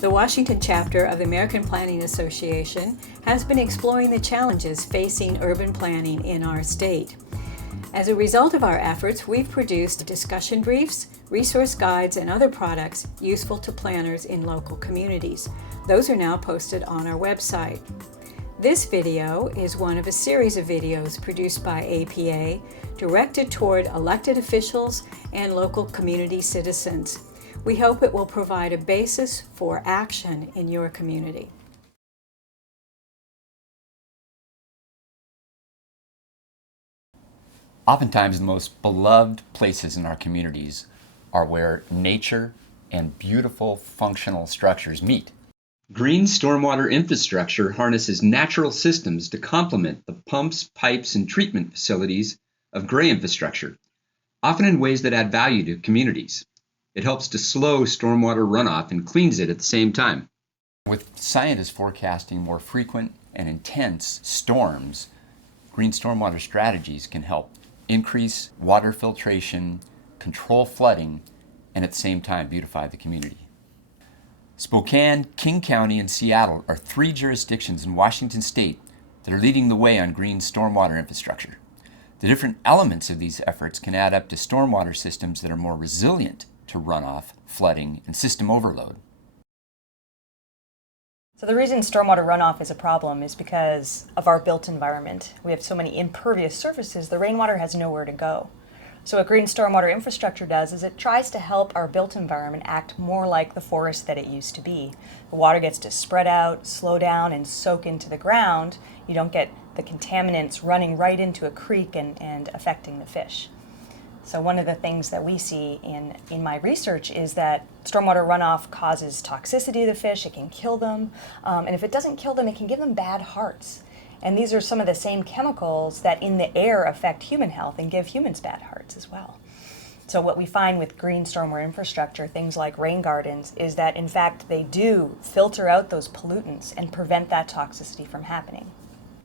The Washington chapter of the American Planning Association has been exploring the challenges facing urban planning in our state. As a result of our efforts, we've produced discussion briefs, resource guides, and other products useful to planners in local communities. Those are now posted on our website. This video is one of a series of videos produced by APA directed toward elected officials and local community citizens. We hope it will provide a basis for action in your community. Oftentimes, the most beloved places in our communities are where nature and beautiful functional structures meet. Green stormwater infrastructure harnesses natural systems to complement the pumps, pipes, and treatment facilities of gray infrastructure, often in ways that add value to communities. It helps to slow stormwater runoff and cleans it at the same time. With scientists forecasting more frequent and intense storms, green stormwater strategies can help increase water filtration, control flooding, and at the same time beautify the community. Spokane, King County, and Seattle are three jurisdictions in Washington state that are leading the way on green stormwater infrastructure. The different elements of these efforts can add up to stormwater systems that are more resilient to runoff, flooding, and system overload. So the reason stormwater runoff is a problem is because of our built environment. We have so many impervious surfaces, the rainwater has nowhere to go. So what green stormwater infrastructure does is it tries to help our built environment act more like the forest that it used to be. The water gets to spread out, slow down, and soak into the ground. You don't get the contaminants running right into a creek and affecting the fish. So one of the things that we see in my research is that stormwater runoff causes toxicity to the fish, it can kill them, and if it doesn't kill them, it can give them bad hearts. And these are some of the same chemicals that in the air affect human health and give humans bad hearts as well. So what we find with green stormwater infrastructure, things like rain gardens, is that in fact they do filter out those pollutants and prevent that toxicity from happening.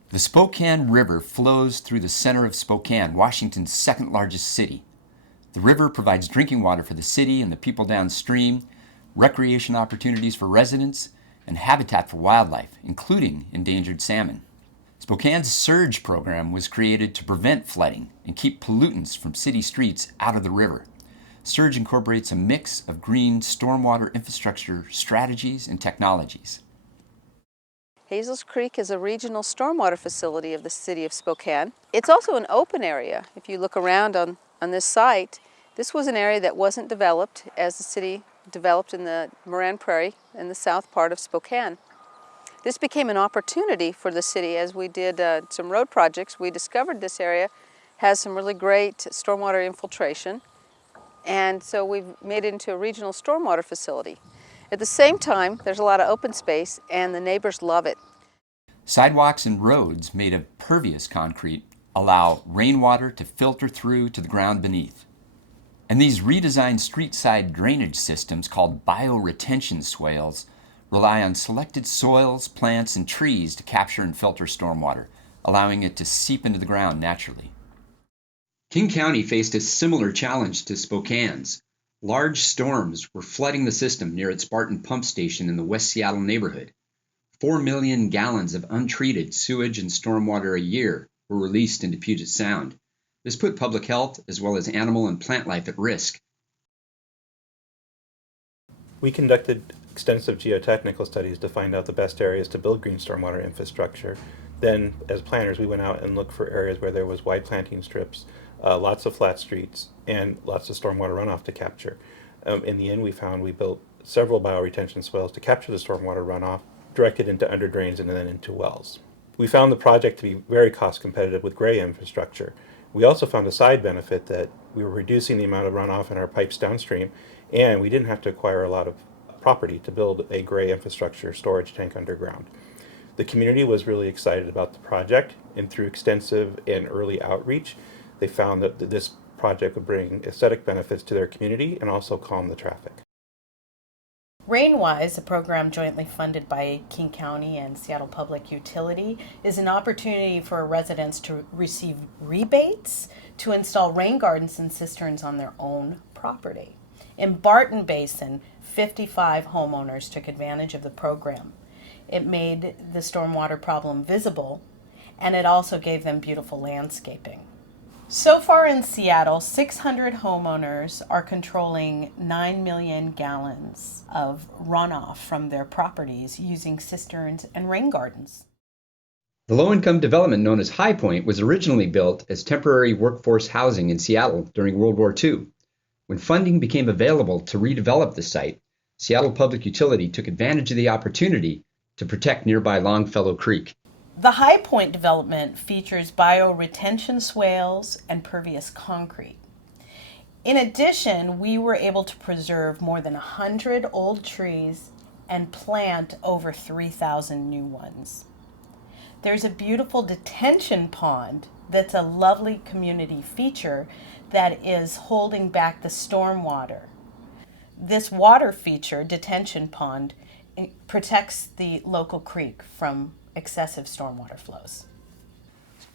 The Spokane River flows through the center of Spokane, Washington's second largest city. The river provides drinking water for the city and the people downstream, recreation opportunities for residents, and habitat for wildlife, including endangered salmon. Spokane's Surge program was created to prevent flooding and keep pollutants from city streets out of the river. Surge incorporates a mix of green stormwater infrastructure strategies and technologies. Hazels Creek is a regional stormwater facility of the city of Spokane. It's also an open area. If you look around on this site, this was an area that wasn't developed as the city developed in the Moran Prairie in the south part of Spokane. This became an opportunity for the city as we did some road projects. We discovered this area has some really great stormwater infiltration, and so we've made it into a regional stormwater facility. At the same time, there's a lot of open space and the neighbors love it. Sidewalks and roads made of pervious concrete allow rainwater to filter through to the ground beneath. And these redesigned street-side drainage systems called bioretention swales rely on selected soils, plants, and trees to capture and filter stormwater, allowing it to seep into the ground naturally. King County faced a similar challenge to Spokane's. Large storms were flooding the system near its Barton pump station in the West Seattle neighborhood. 4 million gallons of untreated sewage and stormwater a year were released into Puget Sound. This put public health as well as animal and plant life at risk. We conducted extensive geotechnical studies to find out the best areas to build green stormwater infrastructure. Then, as planners, we went out and looked for areas where there was wide planting strips, lots of flat streets, and lots of stormwater runoff to capture. In the end, we built several bioretention swales to capture the stormwater runoff, directed into under drains and then into wells. We found the project to be very cost competitive with gray infrastructure. We also found a side benefit that we were reducing the amount of runoff in our pipes downstream, and we didn't have to acquire a lot of property to build a gray infrastructure storage tank underground. The community was really excited about the project, and through extensive and early outreach, they found that this project would bring aesthetic benefits to their community and also calm the traffic. Rainwise, a program jointly funded by King County and Seattle Public Utility, is an opportunity for residents to receive rebates to install rain gardens and cisterns on their own property. In Barton Basin, 55 homeowners took advantage of the program. It made the stormwater problem visible, and it also gave them beautiful landscaping. So far in Seattle, 600 homeowners are controlling 9 million gallons of runoff from their properties using cisterns and rain gardens. The low-income development known as High Point was originally built as temporary workforce housing in Seattle during World War II. When funding became available to redevelop the site, Seattle Public Utility took advantage of the opportunity to protect nearby Longfellow Creek. The High Point development features bioretention swales and pervious concrete. In addition, we were able to preserve more than 100 old trees and plant over 3,000 new ones. There's a beautiful detention pond that's a lovely community feature that is holding back the stormwater. This water feature, detention pond, protects the local creek from excessive stormwater flows.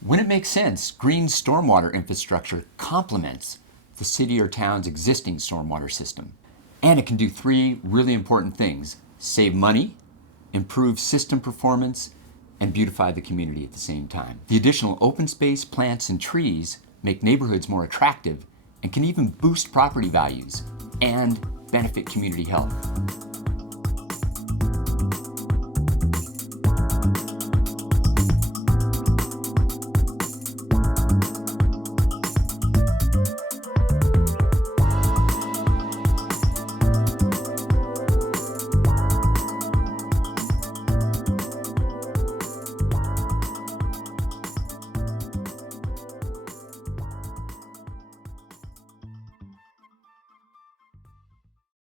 When it makes sense, green stormwater infrastructure complements the city or town's existing stormwater system. And it can do three really important things: save money, improve system performance, and beautify the community at the same time. The additional open space, plants, and trees make neighborhoods more attractive and can even boost property values and benefit community health.